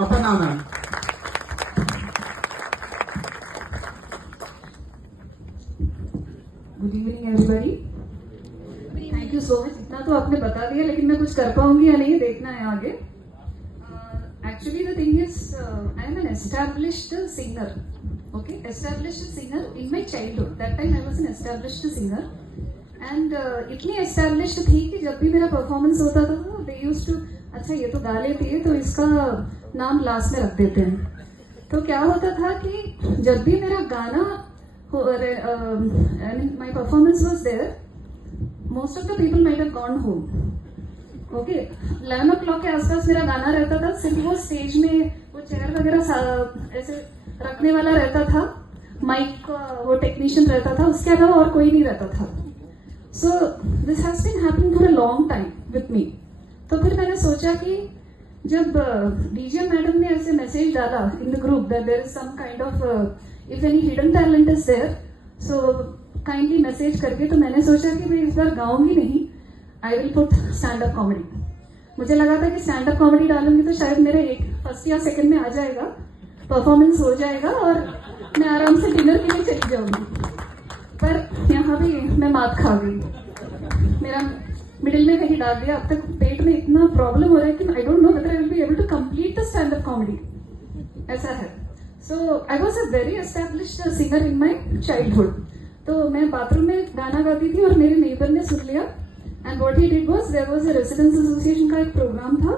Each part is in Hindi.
Aparna ma'am. Good evening everybody. Thank you so much. इतना तो आपने बता दिया, लेकिन मैं कुछ कर पाऊंगी या नहीं देखना है आगे। Actually, the thing is, I am an established singer. Okay, established singer in my childhood. That time I was an established singer, and इतनी established थी कि जब भी मेरा performance होता था, they used to, अच्छा ये तो गा लेती है तो इसका नाम लास्ट में रख देते हैं। तो क्या होता था कि जब भी मेरा गाना my performance was there, most of the people might have gone home. Okay 11 o'clock के आसपास मेरा गाना रहता था। सिर्फ वो स्टेज में वो चेयर वगैरह ऐसे रखने वाला रहता था, माइक वो टेक्नीशियन रहता था, उसके अलावा और कोई नहीं रहता था। So this has been happening for a long time with me. तो फिर मैंने सोचा कि जब डीजे मैडम ने ऐसे मैसेज डाला in the group that there is some kind of if any hidden talent is there, so kindly message करके, तो मैंने सोचा कि मैं इस बार गाऊंगी नहीं, I will put stand up comedy. मुझे लगा था कि स्टैंड अप कॉमेडी डालूंगी तो शायद मेरे फर्स्ट या सेकंड में आ जाएगा, परफॉर्मेंस हो जाएगा और मैं आराम से डिनर के लिए चली जाऊंगी। पर यहाँ भी मैं मात खा गई, मेरा मिडिल में कहीं डाल दिया। अब तक पेट में इतना प्रॉब्लम हो रहा है कि I don't know whether I will be able to complete the stand up comedy, ऐसा है। So I was a very established singer in my childhood. तो मैं बाथरूम में गाना गाती थी और मेरे नेबर ने सुन लिया, and what he did was, there was a residence association का एक प्रोग्राम था,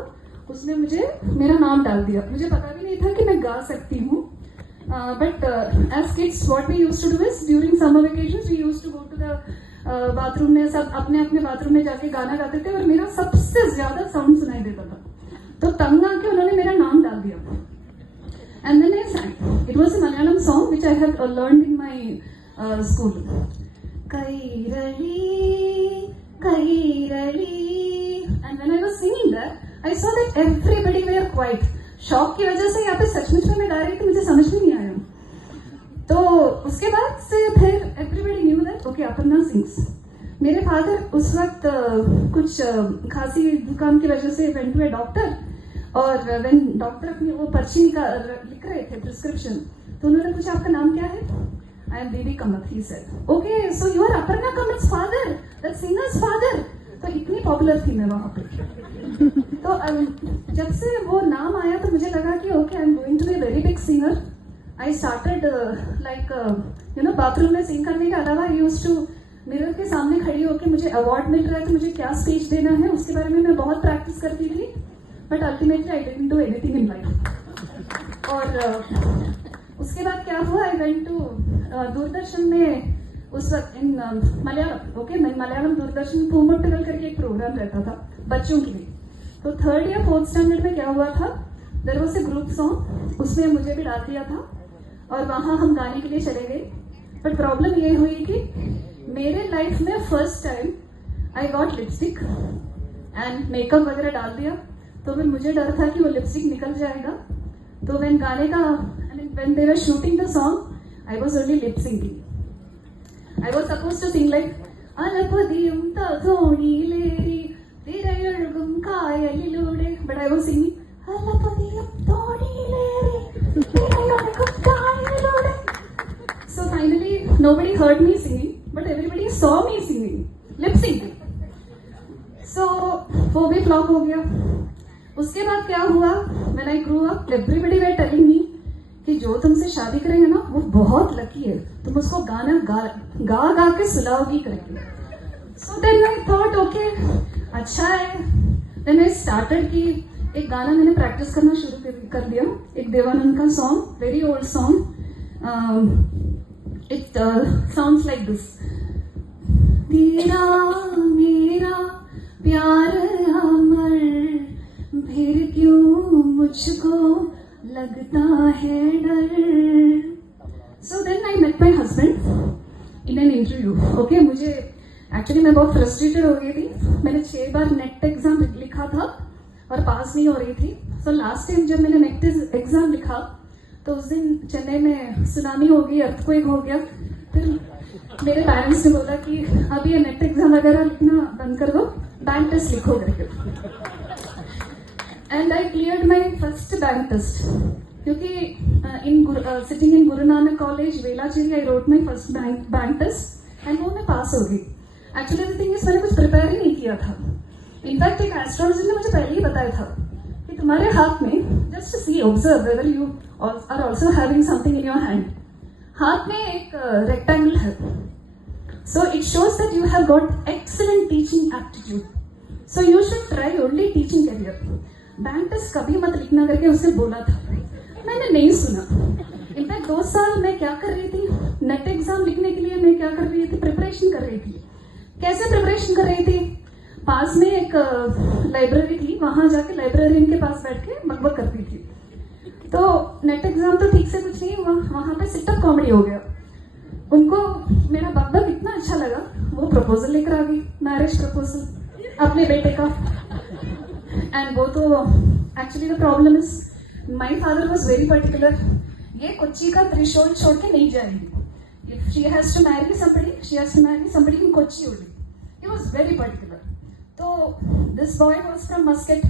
उसने मुझे मेरा नाम डाल दिया। मुझे पता भी नहीं था कि मैं गा सकती हूँ, but as kids what we used to do is during summer vacations we used to go to the bathroom में, सब अपने अपने बाथरूम में जाके गाना गाते थे और मेरा सबसे ज्यादा साउंड सुनाई देता था। तो तंग आके उन्होंने मेरा नाम डाल दिया, and then I sang. It was a Malayalam song which I had learned in my school. Kairali, Kairali. And when I was singing that, I saw that everybody were quiet. शौक की वजह से यहाँ पे सचमुच में मैं गा रही थी, मुझे समझ में नहीं आया। तो उसके बाद से फिर everybody knew that okay, Aparna sings. मेरे फादर उस वक्त कुछ खांसी जुकाम की वजह से went to a doctor, और when डॉक्टर अपनी वो पर्ची लिख रहे थे प्रिस्क्रिप्शन, तो उन्होंने पूछा आपका नाम क्या है? I am Baby Kamath, he said. Okay, so you are Aparna Kamath's father, that singer's father. तो इतनी पॉपुलर थी मैं वहाँ पे। तो जब से वो नाम आया तो मुझे लगा कि okay I am going to be very big singer. I started like you know bathroom में सिंग करने के अलावा आई यूज्ड टू मिरर के सामने खड़ी होकर, मुझे अवार्ड मिल रहा है तो मुझे क्या स्पीच देना है उसके बारे में मैं बहुत प्रैक्टिस करती थी, but ultimately I didn't do anything in life. और उसके बाद क्या हुआ, आई वेंट टू दूरदर्शन में उस वक्त इन मलयालम, ओके मलयालम दूरदर्शन पूमट्टुगल करके एक प्रोग्राम रहता था बच्चों के लिए। तो 3rd या 4th स्टैंडर्ड में क्या हुआ था, there was a group song, उसमें मुझे भी डाल दिया था और वहाँ हम गाने के लिए चले गए। बट प्रॉब्लम ये हुई कि मेरे लाइफ में first time I got lipstick and makeup वगैरह डाल दिया, तो फिर मुझे डर था कि वो लिपस्टिक निकल जाएगा। तो व्हेन गाने का when they were shooting the song, I was only lip singing. I was supposed to sing like Alapadiyum Thonilleri Thirayalugum Kayalilude, but I was singing Alapadiyum Thonilleri Thirayalugum Kayalilude. So finally nobody heard me singing, but everybody saw me singing, lip syncing. So वो भी फ्लॉप हो गया. उसके बाद क्या हुआ, when I grew up everybody were telling me कि जो तुमसे शादी करेंगे ना वो बहुत लकी है, तुम उसको गाना गा गा के सुलाओगी करके. So then I thought okay अच्छा है. देन आई स्टार्टेड कि एक गाना मैंने प्रैक्टिस करना शुरू कर दिया, एक देवानंद का song, very old song. It sounds like this. तेरा मेरा प्यार अमर फिर क्यों मुझको लगता है डर. So then I met my husband in an interview. Okay मुझे एक्चुअली मैं बहुत फ्रस्ट्रेटेड हो गई थी. मैंने 6 बार नेट एग्जाम लिखा था और पास नहीं हो रही थी. सो लास्ट टाइम जब मैंने नेट एग्जाम लिखा तो उस दिन चेन्नई में सुनामी हो गई, अर्थक्वेक हो गया. फिर मेरे पेरेंट्स ने बोला कि अब ये नेट एग्जाम वगैरह लिखना बंद कर दो, बैंक टेस्ट लिखो करके. And I cleared my first bank test, क्योंकि in sitting in Guru Nanak college Velachery I wrote my first bank test and वो मैं पास हो गई. एक्चुअली द थिंग इज मैंने कुछ प्रिपेयर ही नहीं किया था. इनफैक्ट एक एस्ट्रोलॉजर ने मुझे पहले ही बताया था कि तुम्हारे हाथ में just see observe whether you are also having something in your hand. हाथ में एक रेक्टेंगल है, so it shows that you have got excellent teaching aptitude, so you should try only teaching career. Bank test कभी मत लिखना करके उसने बोला था. मैंने नहीं सुना. इनफैक्ट 2 साल मैं क्या कर रही थी, नेट एग्जाम लिखने के लिए मैं क्या कर रही थी, प्रिपरेशन कर रही थी. कैसे प्रिपरेशन कर रही थी, पास में एक लाइब्रेरी थी, वहां जाके लाइब्रेरियन के पास बैठ के बकबक करती थी. तो नेट एग्जाम तो ठीक से कुछ नहीं हुआ, वहां पे सिटअप कॉमेडी हो गया. उनको मेरा बकबक इतना अच्छा लगा, वो प्रपोजल लेकर आ गई, मैरिज प्रपोजल अपने बेटे का. एंड वो तो actually the problem is my father was very particular. ये कोच्चि का थ्रेशोल्ड छोड़ के नहीं जाएगी. If she has to marry somebody, she has to marry somebody in Kochi only. He was very particular. तो this boy was from Muscat.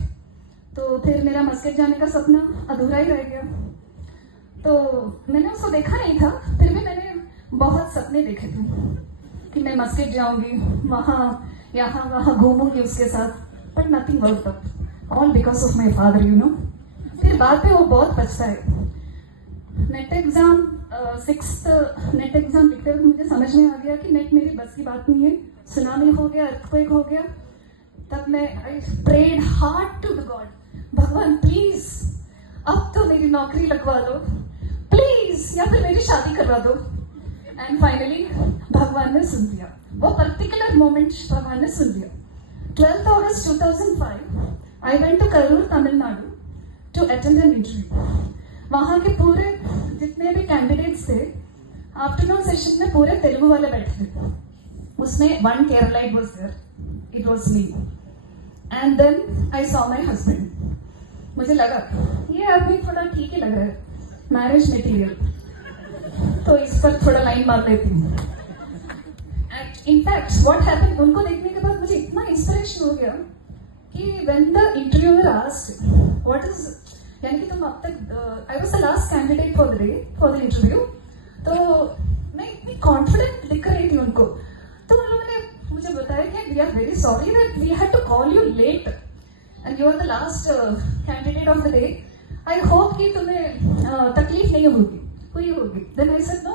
तो फिर मेरा मस्कट जाने का सपना अधूरा ही रह गया. तो मैंने उसको देखा नहीं था, फिर भी मैंने बहुत सपने देखे थे कि मैं मस्कट जाऊंगी, वहाँ यहाँ वहाँ घूमूंगी उसके साथ. But nothing worked out, all because of my father, you know. फिर बाद पे वो बहुत पछता है. Net exam 6th net exam लिखते हुए मुझे समझ में आ गया कि नेट मेरी बस की बात नहीं है. सुनामी हो गया, अर्थक्वेक हो गया. तब मैं I prayed hard to the god, भगवान प्लीज अब तो मेरी नौकरी लगवा दो प्लीज, या फिर मेरी शादी करवा दो. एंड फाइनली भगवान ने सुन लिया. वो पर्टिकुलर मोमेंट भगवान ने सुन लिया. 12th August 2005 I went to Karur Tamil Nadu to attend an interview. वहां के पूरे जितने भी कैंडिडेट्स थे, आफ्टरनून सेशन में पूरे तेलुगु वाले बैठे थे. उसमें one Keralite was there, it was me. And then I saw my husband. मुझे लगा ये आदमी थोड़ा ठीक ही लग रहा है, मैरिज मटेरियल, तो इस पर थोड़ा लाइन मार लेती हूँ. इनफैक्ट व्हाट हैपेंड, उनको देखने के बाद मुझे इतना इंस्पिरेशन हो गया कि when the interviewer asked what is, यानी कि तुम अब तक, I was the last candidate for the day for the interview. तो मैं इतनी कॉन्फिडेंट दिख रही थी उनको. तो उन लोगों ने मुझे बताया कि we are very sorry that we had to call you late and you are the last candidate of the day. I hope कि तुम्हें तकलीफ नहीं हुई होगी. देन आई सेड नो,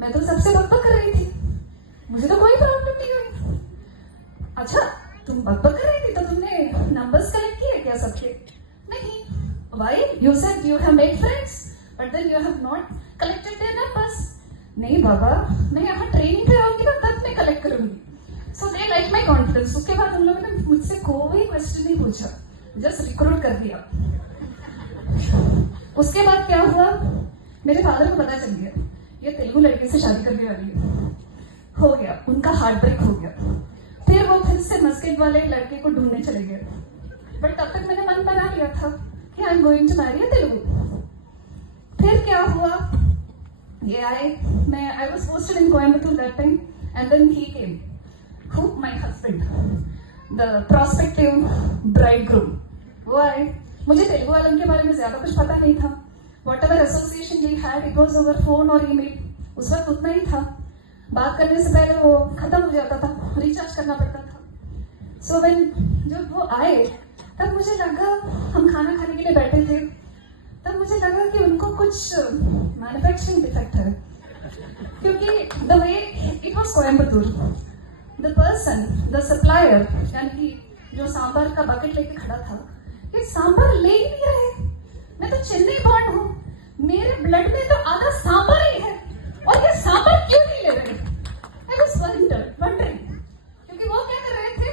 मैं तो सबसे बकबक कर रही थी, मुझे तो कोई प्रॉब्लम नहीं हुई. अच्छा तुम बकबक कर रही थी तो तुमने नंबर्स कलेक्ट किए क्या सबके? नहीं. Why? You said you have made friends, but then you have not collected their numbers. नहीं बाबा, मैं यहाँ ट्रेनिंग पे आऊंगी ना तब मैं कलेक्ट करूंगी. So they like my confidence. उसके बाद उन लोगों ने मुझसे कोई क्वेश्चन नहीं पूछा, जस्ट रिक्रूट कर दिया. उसके बाद क्या हुआ, मेरे फादर को पता चल गया ये तेलुगु लड़के से शादी करने वाली है. हो गया, उनका हार्ट ब्रेक हो गया. फिर वो फिर से मस्कट वाले लड़के को ढूंढने चले गए. बट तब तक मैंने मन बना लिया था कि I am going to marry a Telugu. फिर क्या हुआ, ये I was posted in Coimbatore that time and then he came, who my husband, the prospective bridegroom. वो आए. मुझे तेलुगु वालों के बारे में ज्यादा कुछ पता नहीं था. Whatever association we had, it was over phone और ईमेल. उस वक्त उतना ही था. बात करने से पहले वो खत्म हो जाता था, रिचार्ज करना पड़ता था. सो व्हेन जब वो आए तब मुझे लगा, हम खाना खाने के लिए बैठे थे, तब मुझे लगा कि उनको कुछ मैन्युफैक्चरिंग डिफेक्ट है, क्योंकि the way it was Coimbatore, the person, the supplier, यानी कि जो सांभर का बकेट लेके खड़ा था, ये सांभर ले ही नहीं रहे. मैं तो चेन्नई बॉर्न हूँ, मेरे ब्लड में तो आधा सांभर ही है, और ये सांभर क्यों नहीं ले रहे? आई वाज वंडरिंग, क्योंकि वो क्या कर रहे थे,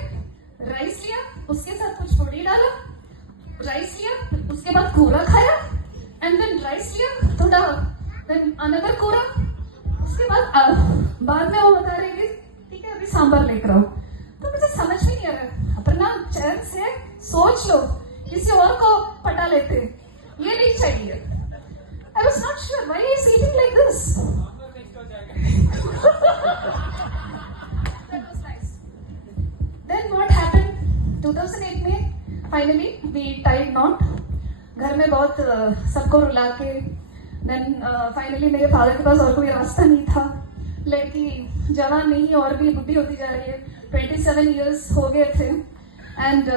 राइस लिया, उसके साथ कुछ पोड़ी डाला, राइस लिया, उसके बाद कोरा खाया, एंड देन राइस लिया थोड़ा, देन अनदर कोरा, उसके बाद में वो बता रहे थे ठीक है अभी सांभर लेकर आओ. तो मुझे समझ में नहीं आ रहा. अपना चैन से सोच लो, किसी और को पटा लेते, ये नहीं चाहिए. I was not sure why he is eating like this. That was nice. Then what happened? 2008 में finally we tied knot. सबको रुला के देन फाइनली मेरे फादर के पास और कोई रास्ता नहीं था. लड़की जवान नहीं और भी बुढ़ी होती जा रही है. 27 years हो गए थे. And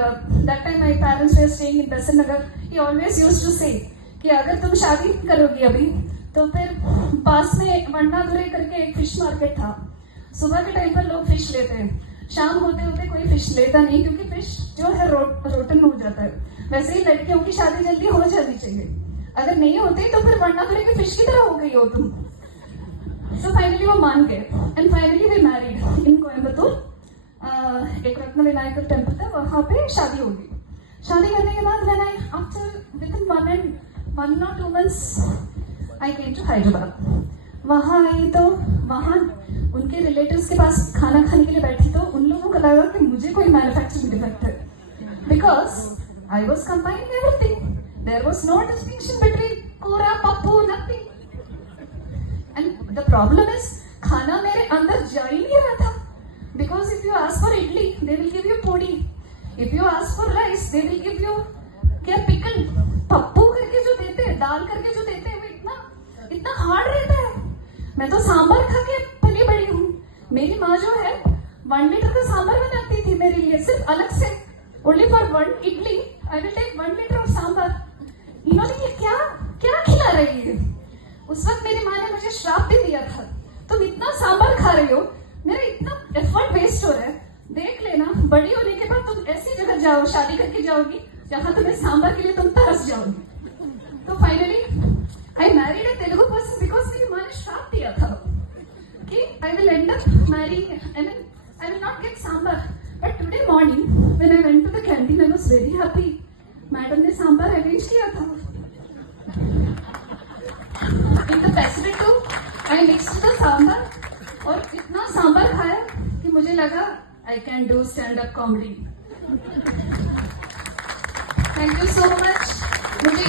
that time my parents were staying in Besant Nagar. He always used to say कि अगर तुम शादी करोगी अभी तो फिर पास में वंडादुरे करके एक फिश मार्केट था. सुबह के टाइम पर लोग फिश लेते हैं, शाम होते होते कोई फिश लेता नहीं क्योंकि फिश जो है रोटन हो जाता है. वैसे ही लड़कियों की शादी जल्दी हो जानी चाहिए. अगर नहीं होती तो फिर वंडादुरे की फिश की तरह हो गई हो तुम. सो फाइनली वो मान गए and finally we married in Coimbatore. एक रत्न विनायकर टेम्पल था, वहां पे शादी होगी. शादी करने के बाद when I after within 1 or 2 months I came to Hyderabad. वहां आई तो वहां उनके रिलेटिव्स के पास खाना खाने के लिए बैठी तो उन लोगों को लगा कि मुझे कोई मैन्युफैक्चरिंग डिफेक्ट है, because I was combining everything. There was no distinction between kora pappu nothing. And the problem is खाना मेरे अंदर जा ही नहीं रहा था. Because if you ask for idli, they will give you podi. If you ask for rice, they will give you क्या pickle. पप्पू करके जो देते हैं, दाल करके जो देते हैं, वो इतना हार्ड रहता है. मैं तो सांभर खा के पली बड़ी हूँ. मेरी माँ जो है 1 liter का सांभर बनाती थी मेरे लिए सिर्फ अलग से. Only for 1 idli, I will take 1 liter of sambar. इन्होंने ये क्या क्या खिला रही है. उस वक्त मेरी माँ ने मुझे श्राप भी दिया था, तुम इतना सांभर खा रही हो, मेरा इतना एफर्ट वेस्ट हो रहा है. देख लेना बड़ी होने के बाद तुम ऐसी जगह जाओ, शादी करके जाओगी जहां तुम्हें सांभर के लिए तुम तरस जाओगी. तो finally I married a Telugu person because मेरी माँ ने श्राप दिया था कि I will end up marrying, I will not get sambar. But today morning when I went to the canteen I was very happy. Madam ने सांभर अरेंज किया था. In the pacific two I mixed the sambar और इतना सांभर खाया कि मुझे लगा I can do stand up comedy.